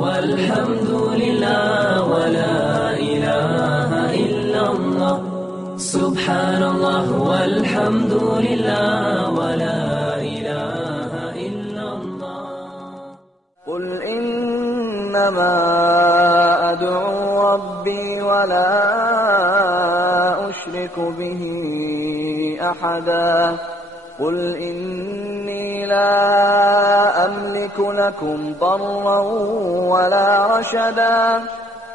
والحمد لله ولا إله إلا الله سبحان الله والحمد لله ولا إله إلا الله قل إنما أدعو ربي ولا أشرك به أحدا قل إني لا أملك لكم ضرا ولا رشدا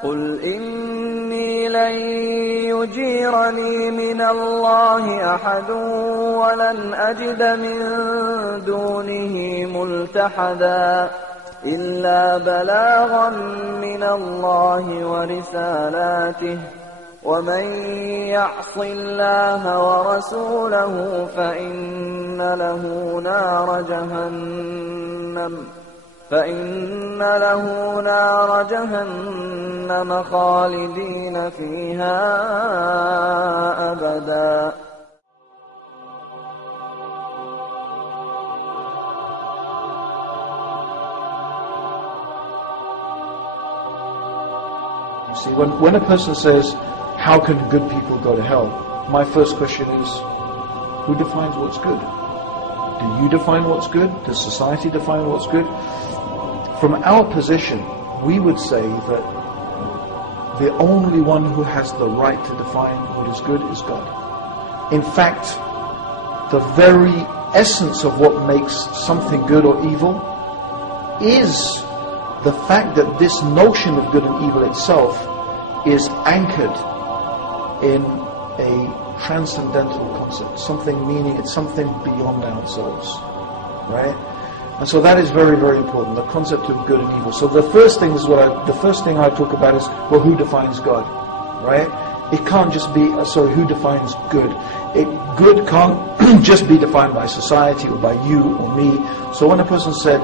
قل إني لن يجيرني من الله أحد ولن أجد من دونه ملتحدا إلا بلاغا من الله ورسالاته ومن يعص الله ورسوله فإن له نار جهنم خالدين فيها أبدا. See, when a person says, how can good people go to hell? My first question is, who defines what's good? Do you define what's good? Does society define what's good? From our position, we would say that the only one who has the right to define what is good is God. In fact, the very essence of what makes something good or evil is the fact that this notion of good and evil itself is anchored in a transcendental concept, something meaning it's something beyond ourselves, right? And so that is very, very important, the concept of good and evil. So the first thing I talk about is, well, who defines God, right? It can't just be, who defines good? Good can't just be defined by society or by you or me. So when a person said,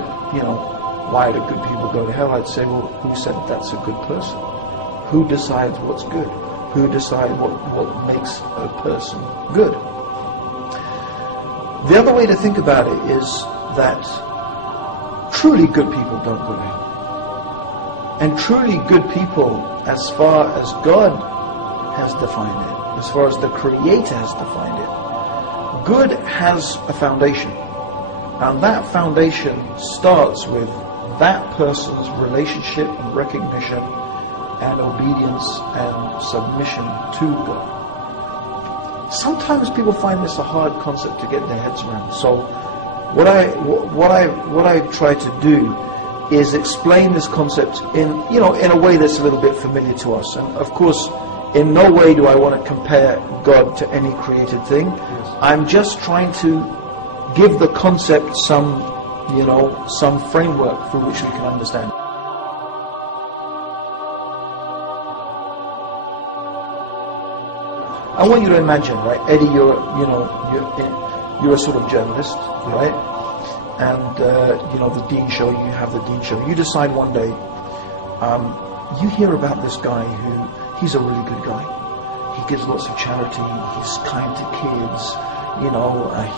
why do good people go to hell? I'd say, well, who said that's a good person? Who decides what's good? Who decides what makes a person good? The other way to think about it is that truly good people don't go to hell. And truly good people, as far as God has defined it, as far as the Creator has defined it, good has a foundation. And that foundation starts with that person's relationship and recognition and obedience and submission to God. Sometimes people find this a hard concept to get their heads around. So what I try to do is explain this concept in a way that's a little bit familiar to us. And of course, in no way do I want to compare God to any created thing. Yes. I'm just trying to give the concept some framework through which we can understand. I want you to imagine, right, Eddie, you're a sort of journalist, right? And the Dean Show, you have the Dean Show. You decide one day, you hear about this guy he's a really good guy. He gives lots of charity. He's kind to kids.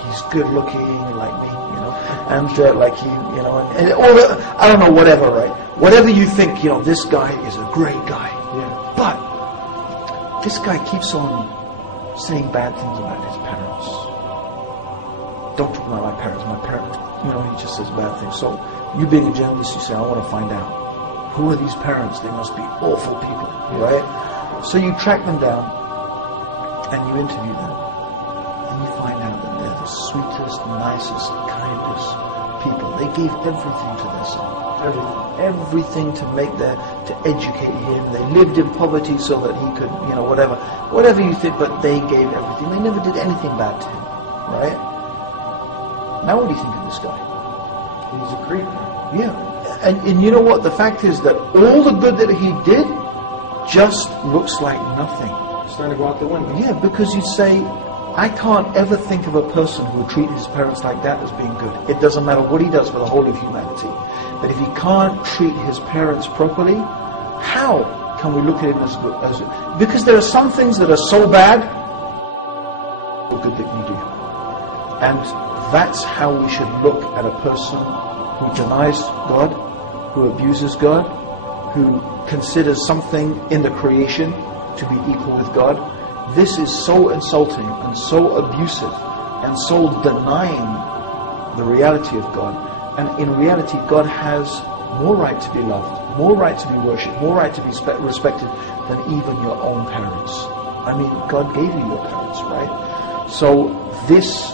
He's good looking like me. And like you, and all the, I don't know, whatever, right? Whatever you think, this guy is a great guy. Yeah. But this guy keeps on saying bad things about his parents. Don't talk about my parents. My parents, he just says bad things. So you being a journalist, you say, I want to find out, who are these parents? They must be awful people, right? So you track them down and you interview them, and you find out that they're the sweetest, nicest, kindest people. They gave everything to their son, everything to educate him. They lived in poverty so that he could, whatever you think, but they gave everything. They never did anything bad to him, right? Now what do you think of this guy? He's a creep. Yeah. And you know what? The fact is that all the good that he did just looks like nothing. It's starting to go out the window. Yeah, because you say, I can't ever think of a person who would treat his parents like that as being good. It doesn't matter what he does for the whole of humanity. But if he can't treat his parents properly, how can we look at him as good? Because there are some things that are so bad, so good that you do. And that's how we should look at a person who denies God, who abuses God, who considers something in the creation to be equal with God, this is so insulting and so abusive and so denying the reality of God. And in reality, God has more right to be loved, more right to be worshipped, more right to be respected than even your own parents. I mean, God gave you your parents, right? So this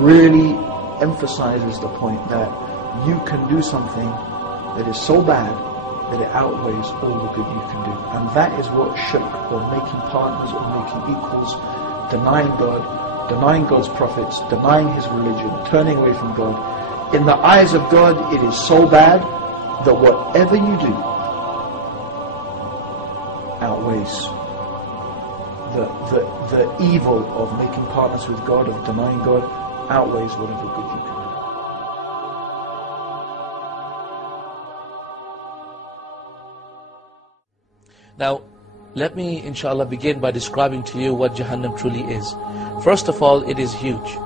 really emphasizes the point that you can do something that is so bad that it outweighs all the good you can do. And that is what shirk, or making partners, or making equals, denying God, denying God's prophets, denying His religion, turning away from God. In the eyes of God, it is so bad that whatever you do outweighs the evil of making partners with God, of denying God, outweighs whatever good you can do. Now, let me, inshallah, begin by describing to you what Jahannam truly is. First of all, it is huge.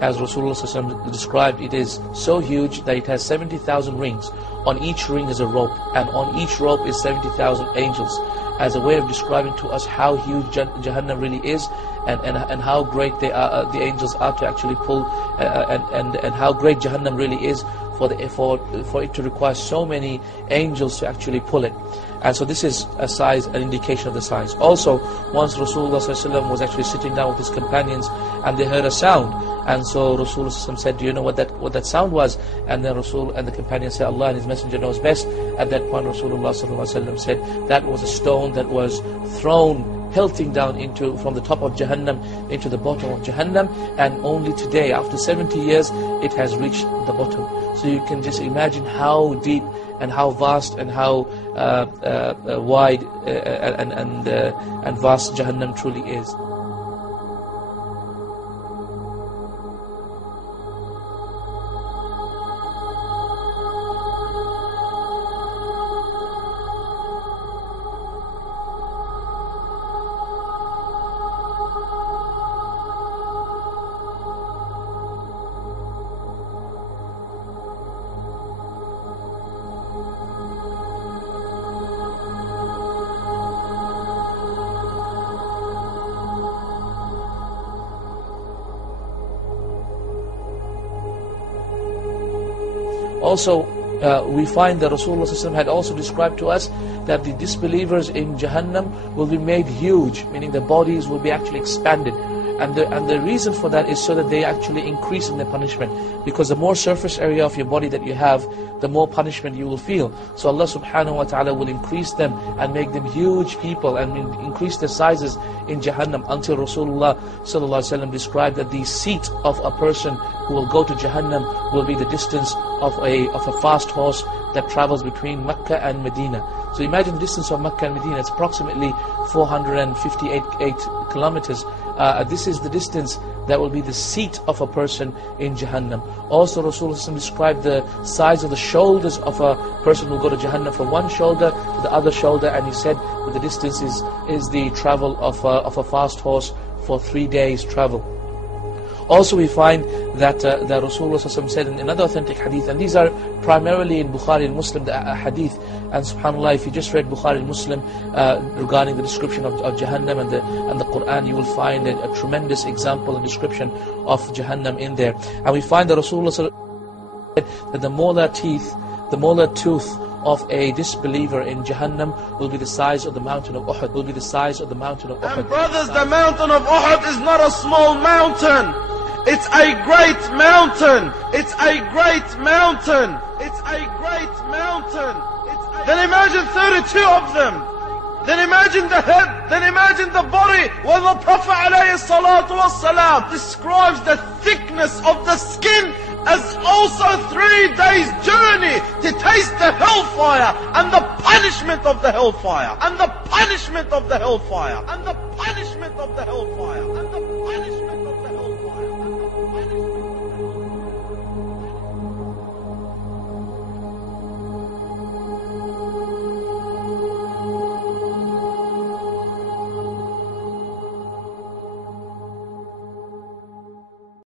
As Rasulullah ﷺ described, it is so huge that it has 70,000 rings. On each ring is a rope, and on each rope is 70,000 angels, as a way of describing to us how huge Jahannam really is, and how great they are, the angels are to actually pull, and how great Jahannam really is for it to require so many angels to actually pull it. And so this is a size, an indication of the size. Also, once Rasulullah ﷺ was actually sitting down with his companions, and they heard a sound, and so Rasulullah ﷺ said, "Do you know what that sound was?" And then Rasul and the companions said, "Allah and His Messenger knows best." At that point, Rasulullah ﷺ said, "That was a stone that was thrown, pelting down from the top of Jahannam into the bottom of Jahannam, and only today, after 70 years, it has reached the bottom." So you can just imagine how deep and how vast and how wide and vast Jahannam truly is. Also, we find that Rasulullah ﷺ had also described to us that the disbelievers in Jahannam will be made huge, meaning the bodies will be actually expanded. And the reason for that is so that they actually increase in their punishment. Because the more surface area of your body that you have, the more punishment you will feel. So Allah subhanahu wa ta'ala will increase them and make them huge people and increase their sizes in Jahannam, until Rasulullah sallallahu alaihi wasallam described that the seat of a person who will go to Jahannam will be the distance of a fast horse that travels between Mecca and Medina. So imagine the distance of Mecca and Medina, it's approximately 458 kilometers. This is the distance that will be the seat of a person in Jahannam. Also, Rasulullah described the size of the shoulders of a person who will go to Jahannam, from one shoulder to the other shoulder, and he said that the distance is the travel of a fast horse for 3 days travel. Also, we find that Rasulullah said in another authentic hadith, and these are primarily in Bukhari and Muslim, the hadith. And subhanAllah, if you just read Bukhari and Muslim regarding the description of Jahannam and the Quran, you will find a tremendous example and description of Jahannam in there. And we find that Rasulullah said that the molar tooth of a disbeliever in Jahannam will be the size of the mountain of Uhud. Will be the size of the mountain of Uhud. And brothers, the mountain of Uhud is not a small mountain. It's a great mountain. It's a great mountain. It's a great mountain. Then imagine 32 of them. Then imagine the head. Then imagine the body. When the Prophet ﷺ describes the thickness of the skin as also 3 days journey to taste the hellfire and the punishment of the hellfire and the punishment of the hellfire and the punishment of the hellfire and the punishment